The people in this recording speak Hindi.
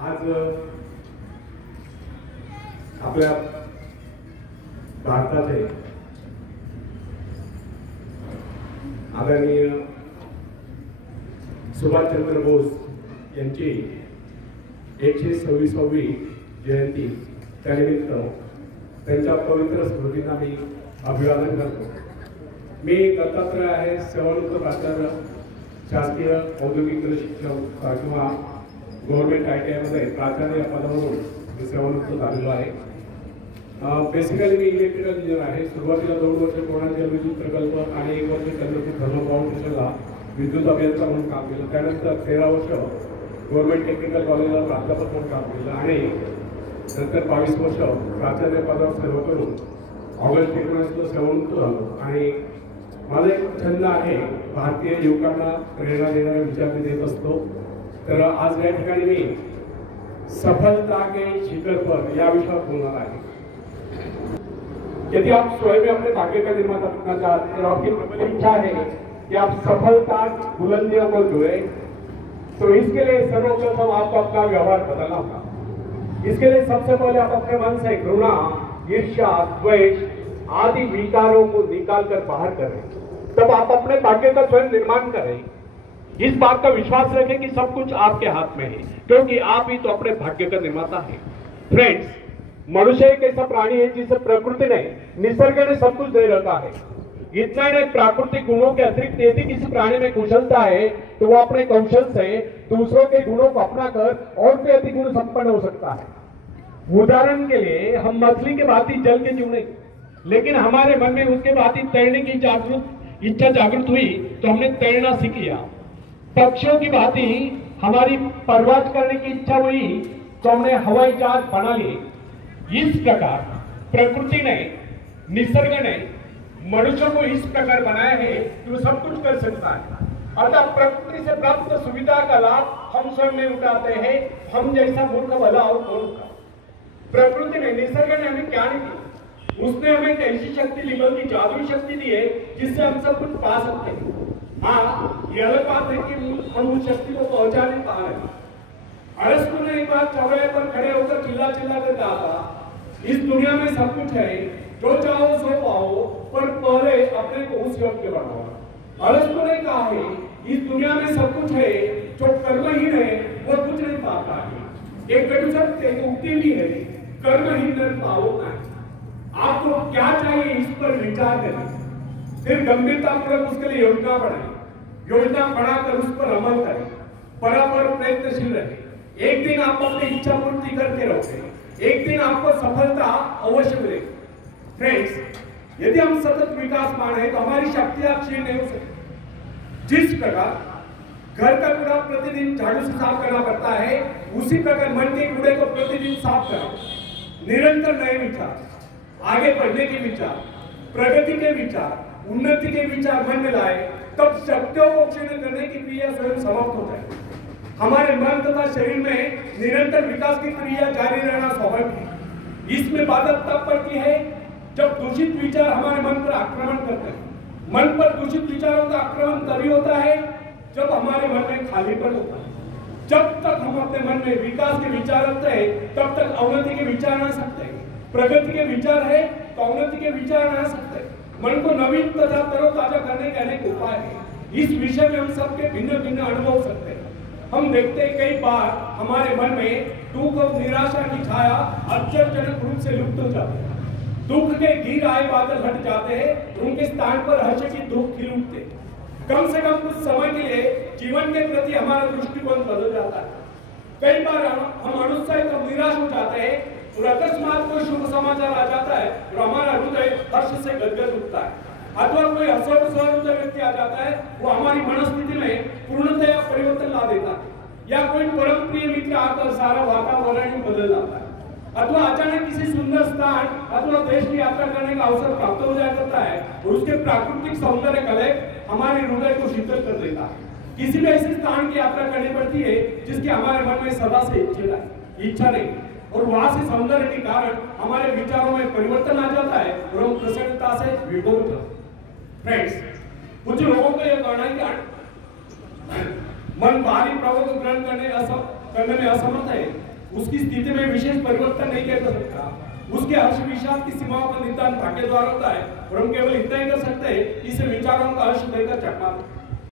आज आपल्या भारताचे आदरणीय सुभाषचंद्र बोस यांची 126वी जयंती त्यानिमित्त त्यांच्या पवित्र स्मृतींना मी अभिवादन करतो। मी दत्तात्रय आहे, सेवानिवृत्त प्राचार्य, शासकीय औद्योगिक शिक्षण किंवा गव्हर्नमेंट ITI मध्ये प्राचार्य पदावरून मी सेवानिवृत्त झालेलो आहे। बेसिकली मी इलेक्ट्रिकल इंजिनियर आहे। सुरुवातीला 2 वर्ष कोणा जलविद्युत प्रकल्प आणि 1 वर्ष चंद्रपूर थर्मल पॉवर स्टेशनला विद्युत अभियंता म्हणून काम केलं। त्यानंतर 13 वर्ष गव्हर्नमेंट टेक्निकल कॉलेजला प्राध्यापक म्हणून काम केलं आणि नंतर 22 वर्ष प्राचार्य पदावर सेवा करून ऑगस्ट 19 सेवानिवृत्त झालो। आणि माझा एक छंद आहे, भारतीय युवकांना प्रेरणा देणारे विचार मी देत असतो। तर आज या ठिकाणी मी सफलता के शिखर पर या विषयावर बोलणार आहे। यदि आप स्वयं में अपने भाग्य का निर्माता बनना चाहते हैं और आपकी प्रबल इच्छा है कि आप सफलता बुलंदियों को छुए, तो इसके लिए सर्वप्रथम आपको अपना व्यवहार बदलना होगा। इसके लिए सबसे पहले आप अपने मन से घृणा, ईर्ष्या, द्वेष आदि विकारों को निकालकर बाहर करें, तब आप अपने भाग्य का स्वयं निर्माण करें। इस बात का विश्वास रखें कि सब कुछ आपके हाथ में है, क्योंकि आप ही तो अपने भाग्य का निर्माता है। फ्रेंड्स, मनुष्य एक ऐसा प्राणी है जिसे प्रकृति ने, निसर्ग ने सब कुछ दे रखा है। इतना ही नहीं, प्राकृतिक गुणों के अतिरिक्त यदि किसी प्राणी में कुशलता है तो वो अपने कौशल से दूसरों के गुणों को अपनाकर और भी अधिक गुण संपन्न हो सकता है। उदाहरण के लिए, हम मछली के भांति जल के जीव नहीं, लेकिन हमारे मन में उसके भांति तैरने की इच्छा जागृत हुई तो हमने तैरना सीख लिया। पक्षियों की भांति हमारी परवाज करने की इच्छा हुई तो हमने हवाई जहाज बना लिए। इस प्रकार प्रकृति ने, निसर्ग ने मनुष्य को इस प्रकार बनाया है कि वो सब कुछ कर सकता है। अतः प्रकृति से प्राप्त सुविधा का लाभ हम स्वयं नहीं उठाते हैं। हम जैसा मूर्ख भला और कौन का। प्रकृति ने, निसर्ग ने हमें क्या नहीं दी, उसने हमें एक ऐसी शक्ति दी, बल्कि जादुई शक्ति दी है जिससे हम सब कुछ पा सकते हैं। हाँ, ये अलग बात है कि हम उस शक्ति को पहुंचा नहीं पा रहे। अरस्तु ने एक बार चौराहे पर खड़े होकर चिल्ला कर कहा था, इस दुनिया में सब कुछ है, जो चाहो सो पाओ, पर पहले अपने को उस योग्य बनाओ। अरस्तु ने कहा है, इस दुनिया में सब कुछ है, जो कर्महीन है वो कुछ नहीं पाता है। एक उक्ति भी है, कर्महीन पाओ नहीं। आपको क्या चाहिए इस पर विचार करें, फिर गंभीरतापूर्वक उसके लिए योजना बनाएं। योजना बनाकर उस पर अमल करें, बराबर प्रयत्नशील रहे। एक दिन आप अपनी इच्छा पूर्ति करके रहोगे, एक दिन आपको सफलता अवश्य मिलेगी। फ्रेंड्स, यदि हम सतत विकास माने तो हमारी शक्तियां क्षीण नहीं हो सकती। जिस प्रकार घर का कूड़ा प्रतिदिन झाड़ू से साफ करना पड़ता है, उसी प्रकार मन के कूड़े को प्रतिदिन साफ करो। निरंतर नए विचार, आगे बढ़ने के विचार, प्रगति के विचार, उन्नति के विचार मन में लाए, तब शक्तियों को क्षीण करने की क्रिया स्वयं समाप्त हो जाए। हमारे मन तथा शरीर में निरंतर विकास की क्रिया जारी रहना स्वाभाविक है। इसमें बाधा तब पड़ती है जब दूषित विचार हमारे मन पर आक्रमण करते हैं। मन पर दूषित विचारों का आक्रमण तभी होता है जब हमारे मन में खालीपन होता है। जब तक हम अपने मन में विकास के विचार रखते हैं, तब तक अवनति के विचार आ सकते हैं। प्रगति के विचार है तो अवनति के विचार आ सकते हैं। मन को नवीन तथा तरोताजा करने के अनेक उपाय हैं। इस विषय में हम सबके भिन्न भिन्न अनुभव हो सकते हैं। हम देखते हैं कई बार हमारे मन में दुख और निराशा की छाया आश्चर्यजनक रूप से लुप्त हो जाती है। दुख के घिर आए बादल हट जाते हैं, उनके स्थान पर हर्ष की धूप खिल उठते। कम से कम कुछ समय के लिए जीवन के प्रति हमारा दृष्टिकोण बदल जाता है। कई बार हम अनुत्साहित और निराश हो जाते हैं और अकस्मात कोई शुभ समाचार आ जाता है और हमारा हृदय हर्ष से गदगद उठता है। अथवा कोई असहृदय व्यक्ति आ जाता है, वो हमारी मनस्थिति में पूर्णतया परिवर्तन ला देता है। या कोई परम प्रिय मित्र आकर सारा वातावरण ही बदल जाता है। अथवा अचानक किसी सुंदर स्थान अथवा देश की यात्रा करने का अवसर प्राप्त हो जाया करता है और उसके प्राकृतिक सौंदर्य कलेक्ट हमारे हृदय को शीतल कर देता है। किसी भी ऐसे स्थान की यात्रा करनी पड़ती है जिसकी हमारे मन में सदा से इच्छा नहीं, और वहां से सौंदर्य के कारण हमारे विचारों में परिवर्तन आ जाता है और हम प्रसन्नता से विभोर हो जाते हैं। फ्रेंड्स, कुछ लोगों को यह कहना है कि मन बाहरी प्रभाव को ग्रहण करने करने में असमर्थ है, उसकी स्थिति में विशेष परिवर्तन नहीं किया जा सकता। उसके हर्ष विषाद की सीमाओं का निदान भाग्य द्वारा होता है और हम केवल इतना ही कर सकते हैं कि इसे विचारों का हर्ष देकर चकमा